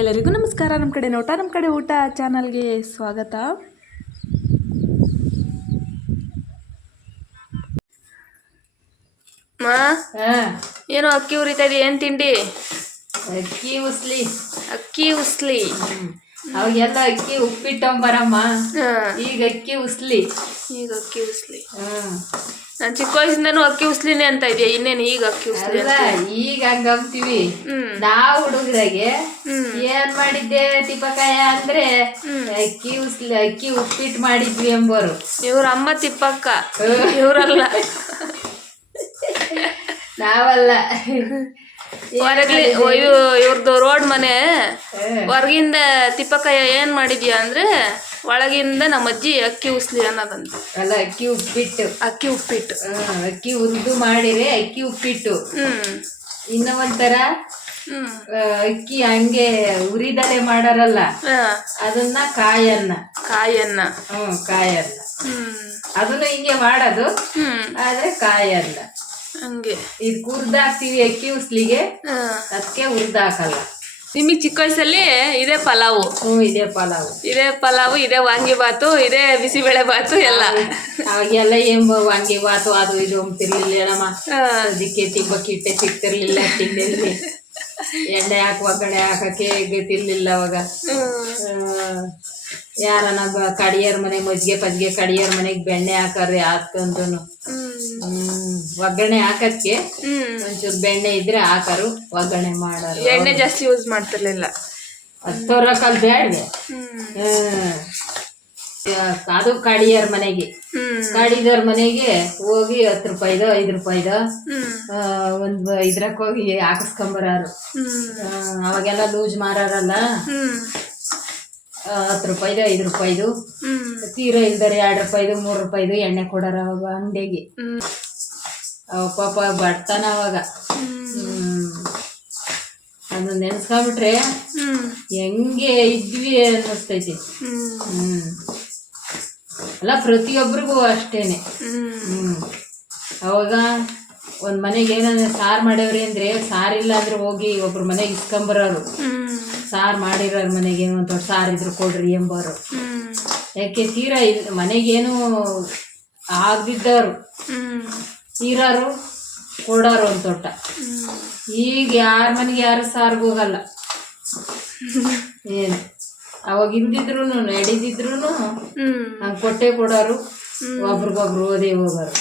ಎಲ್ಲರಿಗೂ ನಮಸ್ಕಾರ. ನಮ್ಮ ಕಡೆ ನೋಟ ನಮ್ಮ ಕಡೆ ಊಟ ಚಾನಲ್ಗೆ ಸ್ವಾಗತ. ಏನೋ ಅಕ್ಕಿ ಉರಿತಾ ಇದೆ, ಏನು ತಿಂಡಿ? ಅಕ್ಕಿ ಉಸ್ಲಿ. ಅಕ್ಕಿ ಉಸ್ಲಿ. ಅವಾಗೆಲ್ಲ ಅಕ್ಕಿ ಉಪ್ಪಿಟ್ಟಂಬರಮ್ಮ, ಈಗ ಅಕ್ಕಿ ಉಸ್ಲಿ. ಈಗ ಅಕ್ಕಿ ಉಸ್ಲಿ. ನಾನು ಚಿಕ್ಕ ವಯಸ್ಸಿಂದನೂ ಅಕ್ಕಿ ಉಸ್ಲಿನೇ ಅಂತ ಇದೆಯಾ, ಇನ್ನೇನು ಈಗ ಅಕ್ಕಿ ಉಸ್ಲಿ? ಈಗ ಹಂಗಂತೀವಿ ನಾವು ಹುಡುಗರಾಗೆ. ಏನ್ ಮಾಡಿದ್ದೆ ತಿಪ್ಪಕಾಯ ಅಂದ್ರೆ ಅಕ್ಕಿ ಉಸ್ಲಿ, ಅಕ್ಕಿ ಉಪ್ಪಿಟ್ಟು ಮಾಡಿದ್ವಿ ಎಂಬೋರು. ಇವ್ರ ಅಮ್ಮ ತಿಪ್ಪಕ್ಕ, ಇವ್ರಲ್ಲ. ನಾವಲ್ಲ. ಹೊರಗ್ಲಿ ಇವ್ರದ್ದು ರೋಡ್ ಮನೆ. ಹೊರಗಿಂದ ತಿಪ್ಪಕಾಯ ಏನ್ ಮಾಡಿದ್ಯಾ ಅಂದ್ರೆ ಒಳಗಿಂದ ನಮ್ಮ ಅಜ್ಜಿ ಅಕ್ಕಿ ಉಸ್ಲಿ ಅನ್ನೋದಂತ. ಅಲ್ಲ, ಅಕ್ಕಿ ಉಪ್ಪಿಟ್ಟು. ಅಕ್ಕಿ ಉಪ್ಪಿಟ್ಟು. ಅಕ್ಕಿ ಉರ್ದು ಮಾಡಿದ್ರೆ ಅಕ್ಕಿ ಉಪ್ಪಿಟ್ಟು. ಇನ್ನ ಒಂಥರ ಅಕ್ಕಿ ಹಂಗೆ ಉರಿದಲೆ ಮಾಡಾರಲ್ಲ, ಅದನ್ನ ಕಾಯನ್ನ. ಕಾಯನ್ನ. ಕಾಯನ್ನ. ಅದನ್ನು ಹಿಂಗೆ ಮಾಡೋದು, ಆದ್ರೆ ಕಾಯನ್ನ ಹಂಗೆ. ಇದು ಹುರ್ದಾಕ್ತಿವಿ ಅಕ್ಕಿ ಉಸ್ಲಿಗೆ, ಅದಕ್ಕೆ ಹುರ್ದಾಕಲ್ಲ. ನಿಮಗೆ ಚಿಕ್ಕ ವಯಸ್ಸಲ್ಲಿ ಇದೇ ಪಲಾವು. ಇದೇ ಪಲಾವು. ಇದೇ ಪಲಾವು, ಇದೇ ವಾಂಗಿಬಾತು, ಇದೇ ಬಿಸಿಬೇಳೆ ಬಾತು ಎಲ್ಲ. ಅವಾಗೆಲ್ಲ ಏನ್ ವಾಂಗಿಬಾತು ಅದು ಇದು ಅಂತಿರ್ಲಿಲ್ಲ ನಮ್ಮ. ಅದಕ್ಕೆ ತಿಂಬಕ್ಕಿಟ್ಟೆ ಸಿಗ್ತಿರ್ಲಿಲ್ಲ, ತಿಂಡಿಲ್ಲಿ ಎಣ್ಣೆ ಹಾಕಿ ಒಗ್ಗರಣೆ ಹಾಕಕ್ಕೆ ಗೊತ್ತಿರ್ಲಿಲ್ಲ ಅವಾಗ. ಯಾರನ ಕಡಿಯರ್ ಮನೆಗೆ ಮಜ್ಜಿಗೆ ಪಜ್ಜಿಗೆ ಕಡಿಯರ್ ಮನೆಗೆ ಬೆಣ್ಣೆ ಹಾಕಾರ್ರಿ ಹಾಕೊಂಡ್ರು. ಒಗ್ಗರಣೆ ಹಾಕಕ್ಕೆ ಒಂಚೂರು ಬೆಣ್ಣೆ ಇದ್ರೆ ಹಾಕರು, ಒಗ್ಗರಣೆ ಮಾಡೋರು. ಎಣ್ಣೆ ಜಾಸ್ತಿ ಯೂಸ್ ಮಾಡ್ತಿರ್ಲಿಲ್ಲ. ತೋರಕಲ್ ಬೇಡ್ವೆ. ಅದು ಕಡಿಯರ್ ಮನೆಗೆ. ಕಡಿದವ್ರ ಮನೆಗೆ ಹೋಗಿ 10 ರೂಪಾಯಿದೋ 5 ರೂಪಾಯಿದೋ ಒಂದು ಇದ್ರಕ್ಕೆ ಹೋಗಿ ಹಾಕಿಸ್ಕೊಂಬರಾರು. ಅವಾಗೆಲ್ಲ ಲೂಸ್ ಮಾರಾರಲ್ಲ. 10 ರೂಪಾಯಿದು 5 ರೂಪಾಯಿದು, ತೀರಾ ಇಲ್ದಾರೆ 2 ರೂಪಾಯಿದು 3 ರೂಪಾಯಿದು ಎಣ್ಣೆ ಕೊಡಾರ ಅವಾಗ ಅಂಗಡಿಗೆ. ಪಾಪ ಬಡ್ತಾನ ಅವಾಗ. ಅದನ್ನ ನೆನ್ಸ್ಕೊಂಡ್ಬಿಟ್ರೆ ಹೆಂಗೆ ಇದ್ವಿ ಅನ್ನಿಸ್ತೈತಿ. ಅಲ್ಲ, ಪ್ರತಿಯೊಬ್ಬರಿಗೂ ಅಷ್ಟೇನೆ. ಅವಾಗ ಒಂದ್ ಮನೆಗೆ ಏನಾದ್ರೆ ಸಾರು ಮಾಡ್ಯವ್ರಿ ಅಂದ್ರೆ, ಸಾರಿಲ್ಲ ಅಂದ್ರೆ ಹೋಗಿ ಒಬ್ರ ಮನೆಗೆ ಇಸ್ಕೊಂಬರೋರು. ಸಾರು ಮಾಡಿರೋರ್ ಮನೆಗೆ ಒಂದು ದೊಡ್ಡ ಸಾರು ಇದ್ರು ಕೊಡ್ರಿ ಎಂಬರು. ಯಾಕೆ ತೀರಾ ಇಲ್ಲ ಮನೆಗೇನು ಆಗದಿದ್ದವರು ತೀರಾರು ಕೊಡೋರು ಒಂದು ತೊಟ್ಟ. ಈಗ ಯಾರ ಮನೆಗೆ ಯಾರು ಸಾರ್ಗೆ ಹೋಗಲ್ಲ. ಏನು ಅವಾಗ ಇಲ್ದಿದ್ರು ನಡೀದಿದ್ರು ಹಂಗೆ ಕೊಟ್ಟೆ ಕೊಡೋರು, ಒಬ್ರಿಗೊಬ್ರು ಓದೇ ಹೋಗೋರು.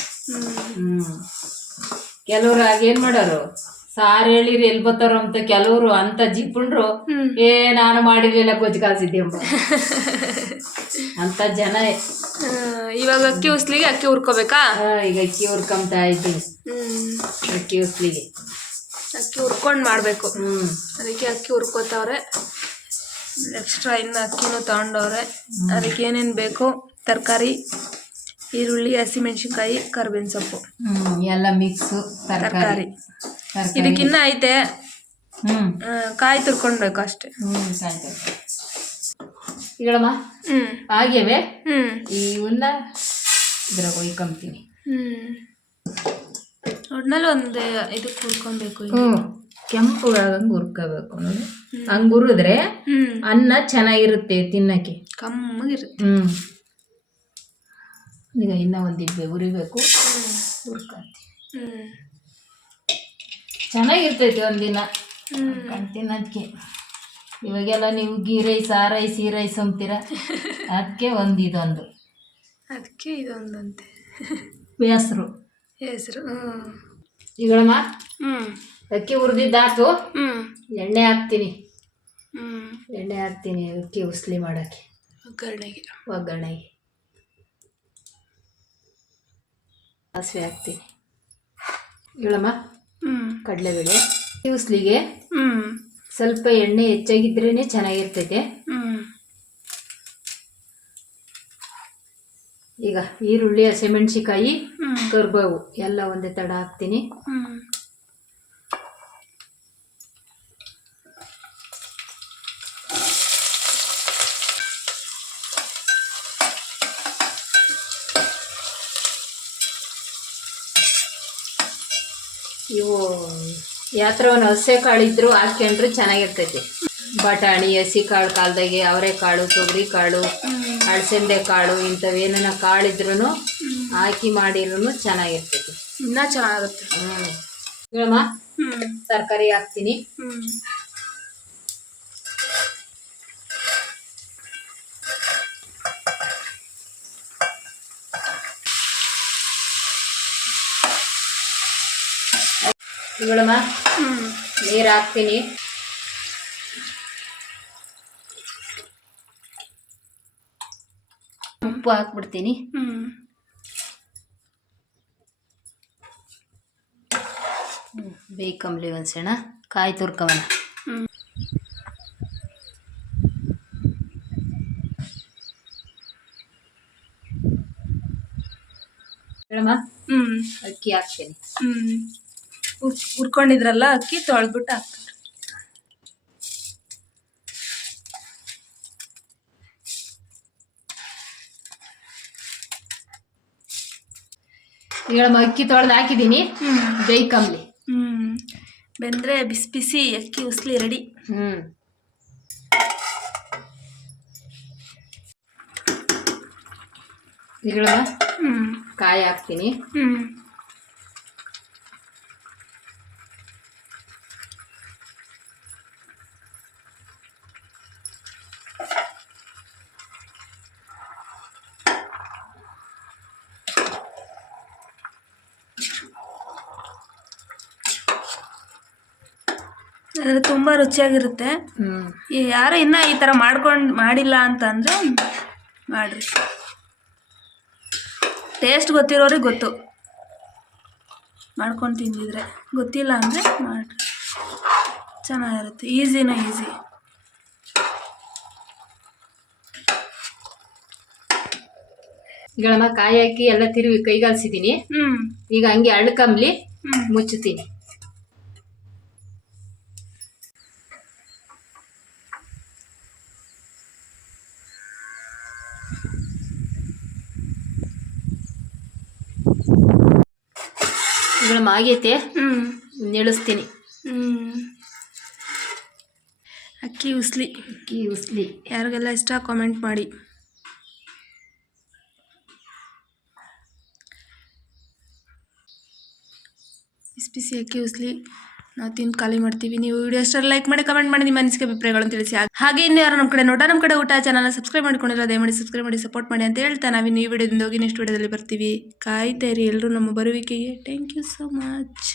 ಕೆಲವ್ರು ಆಗೇನ್ ಮಾಡೋರು, ಸಾರು ಹೇಳಿರಿ ಎಲ್ಲಿ ಬರ್ತಾರೋ ಅಂತ. ಕೆಲವರು ಅಂತ ಜಿಪ್ಪುಂಡ್ರು, ನಾನು ಮಾಡಿರ್ಲಿಲ್ಲ ಗೊಜ್ಜು ಕಾಲ್ಸಿದ್ದೆ ಎಂಬ ಅಂತ ಜನ. ಇವಾಗ ಅಕ್ಕಿ ಉಸ್ಲಿಗೆ ಅಕ್ಕಿ ಹುರ್ಕೋಬೇಕಾ? ಈಗ ಅಕ್ಕಿ ಹುರ್ಕೊಂತಾ ಇದ್ದೀನಿ. ಅಕ್ಕಿ ಉಸ್ಲಿಗೆ ಅಕ್ಕಿ ಹುರ್ಕೊಂಡು ಮಾಡಬೇಕು. ಅದಕ್ಕೆ ಅಕ್ಕಿ ಹುರ್ಕೋತಾವ್ರೆ. ಎಕ್ಸ್ಟ್ರಾ ಇನ್ನು ಅಕ್ಕಿನೂ ತಗೊಂಡವ್ರೆ. ಅದಕ್ಕೆ ಏನೇನು ಬೇಕು, ತರಕಾರಿ, ಈರುಳ್ಳಿ, ಹಸಿಮೆಣ್ಸಿನ್ಕಾಯಿ, ಕರ್ಬೇವಿನ ಸೊಪ್ಪು ಎಲ್ಲ ಮಿಕ್ಸು ತರಕಾರಿ. ಇದಕ್ಕಿನ್ನ ಐತೆ, ಕಾಯಿ ತುರ್ಕೊಳ್ಬೇಕು ಅಷ್ಟೇ. ಈಗಳಮ್ಮ ಆಗ್ಯವೆ. ಇವನ್ನ ಇದ್ರಾಗ ಒಯ್ಕೊಂತೀನಿ. ಒಟ್ನಲ್ಲಿ ಒಂದು ಇದಕ್ಕೆ ಹುರ್ಕೊಬೇಕು. ಕೆಂಪು ಹಂಗೆ ಹುರ್ಕೋಬೇಕು ನೋಡಿ. ಹಂಗೆ ಹುರಿದ್ರೆ ಅನ್ನ ಚೆನ್ನಾಗಿರುತ್ತೆ ತಿನ್ನಕ್ಕೆ, ಕಮ್ಮಗಿರುತ್ತೆ. ಈಗ ಇನ್ನೂ ಒಂದು ಇಬ್ಬೆ ಉರಿಬೇಕು, ಹುರ್ಕೊಂತೀನಿ. ಚೆನ್ನಾಗಿರ್ತೈತಿ ಒಂದಿನ ತಿನ್ನೋದಕ್ಕೆ. ಇವಾಗೆಲ್ಲ ನೀವು ಗೀ ರೈಸ್, ಆ ರೈಸ್, ಈ ರೈಸ್ ಅಂತೀರ. ಅದಕ್ಕೆ ಇದೊಂದು, ಅದಕ್ಕೆ ಇದೊಂದಂತೆ ಹೆಸರು. ಈಗಳಮ್ಮ ಅಕ್ಕಿ ಹುರಿದಿದ್ದಾತು. ಎಣ್ಣೆ ಹಾಕ್ತೀನಿ. ಅಕ್ಕಿ ಉಸ್ಲಿ ಮಾಡೋಕ್ಕೆ ಒಗ್ಗರಣೆಗೆ ಸಾಸಿವೆ ಹಾಕ್ತೀನಿ. ಈಗಳಮ್ಮ ಕಡಲೆಬೇಳೆ. ಅಕ್ಕಿ ಉಸ್ಲಿಗೆ ಸ್ವಲ್ಪ ಎಣ್ಣೆ ಹೆಚ್ಚಾಗಿದ್ರೇನೆ ಚೆನ್ನಾಗಿರ್ತೈತೆ. ಈಗ ಈರುಳ್ಳಿ, ಹಸಿಮೆಣ್ಸಿಕಾಯಿ, ಕರಿಬೇವು ಎಲ್ಲ ಒಂದೇ ತಡ ಹಾಕ್ತೀನಿ. ಇವು ಯಾತ್ರವನ್ನು ಹಸೆ ಕಾಳು ಇದ್ರು ಹಾಕ್ಕೊಂಡ್ರೆ ಚೆನ್ನಾಗಿರ್ತೈತಿ. ಬಟಾಣಿ, ಹಸಿ ಕಾಳು ಕಾಲ್ದಾಗೆ ಅವರೆಕಾಳು, ತೊಗರಿ ಕಾಳು, ಅಳಸಂದೆ ಕಾಳು ಇಂಥವೇನ ಕಾಳಿದ್ರು ಹಾಕಿ ಮಾಡಿರೂ ಚೆನ್ನಾಗಿರ್ತೈತಿ. ಇನ್ನೂ ಚೆನ್ನಾಗುತ್ತೆ. ಹೇಳಮ್ಮ, ತರಕಾರಿ ಹಾಕ್ತೀನಿ. ಹೇಳಮ್ಮ, ನೀರು ಹಾಕ್ತೀನಿ. ಉಪ್ಪು ಹಾಕ್ಬಿಡ್ತೀನಿ. ಬೇಕಂಬ್ಲಿ ಒಂದ್ಸಣ ಕಾಯಿ ತುರ್ಕವನ. ಹೇಳಮ್ಮ, ಅಕ್ಕಿ ಹಾಕ್ತೀನಿ. ಹುರ್ಕೊಂಡಿದ್ರಲ್ಲ ಅಕ್ಕಿ ತೊಳೆದ್ಬಿಟ್ಟು ಹಾಕ್ತಾರೆ. ಹೇಳಮ್ಮ, ಅಕ್ಕಿ ತೊಳೆದು ಹಾಕಿದ್ದೀನಿ. ಬೇಕಂಬ್ಲಿ ಬೆಂದ್ರೆ ಬಿಸಿ ಬಿಸಿ ಅಕ್ಕಿ ಉಸ್ಲಿ ರೆಡಿ. ಹೇಳಮ್ಮ, ಕಾಯಿ ಹಾಕ್ತೀನಿ. ತುಂಬ ರುಚಿಯಾಗಿರುತ್ತೆ. ಯಾರು ಇನ್ನೂ ಈ ಥರ ಮಾಡಿಲ್ಲ ಅಂತ ಅಂದರೆ ಮಾಡಿರಿ. ಟೇಸ್ಟ್ ಗೊತ್ತಿರೋರಿಗೆ ಗೊತ್ತು, ಮಾಡ್ಕೊಂಡು ತಿಂದಿದ್ರೆ. ಗೊತ್ತಿಲ್ಲ ಅಂದರೆ ಮಾಡಿರಿ, ಚೆನ್ನಾಗಿರುತ್ತೆ. ಈಸಿ. ಈಗಳಮ್ಮ, ಕಾಯಿ ಹಾಕಿ ಎಲ್ಲ ತಿರುವಿ ಕೈಗಾಲ್ಸಿದ್ದೀನಿ. ಈಗ ಹಂಗೆ ಅಳ್ಕಂಬ್ಲಿ ಮುಚ್ಚುತ್ತೀನಿ. ಈಗಳಮ್ಮ, ಆಗೈತೆ. ನೆಳಿಸ್ತೀನಿ. ಅಕ್ಕಿ ಉಸ್ಲಿ ಯಾರಿಗೆಲ್ಲ ಇಷ್ಟ ಕಾಮೆಂಟ್ ಮಾಡಿ. ಬಿಸಿ ಅಕ್ಕಿ ಉಸ್ಲಿ ನಾವು ತಿಂದು ಖಾಲಿ ಮಾಡ್ತೀವಿ. ನೀವು ವಿಡಿಯೋ ಇಷ್ಟರಲ್ಲಿ ಲೈಕ್ ಮಾಡಿ, ಕಮೆಂಟ್ ಮಾಡಿ, ನಿಮ್ಮ ಅನಿಸಿಕೆ ಅಭಿಪ್ರಾಯಗಳನ್ನು ತಿಳಿಸಿ. ಹಾಗೆ ಇನ್ನು ಯಾರು ನಮ್ಮ ಕಡೆ ಊಟ ಚಾನಲ್ನ ಸಬ್ಸ್ಕ್ರೈಬ್ ಮಾಡ್ಕೊಂಡಿಲ್ಲ, ದಯಮಾಡಿ ಸಬ್ಸ್ಕ್ರೈಬ್ ಮಾಡಿ, ಸಪೋರ್ಟ್ ಮಾಡಿ ಅಂತ ಹೇಳ್ತಾ ನಾವಿನ್ನು ಈ ವಿಡಿಯೋದಿಂದ ಹೋಗಿ ನೆಕ್ಸ್ಟ್ ವಿಡಿಯೋದಲ್ಲಿ ಬರ್ತೀವಿ. ಕಾಯ್ತಾ ಇರಿ ಎಲ್ಲರೂ ನಮ್ಮ ಬರುವಿಕೆಗೆ. Thank you so much.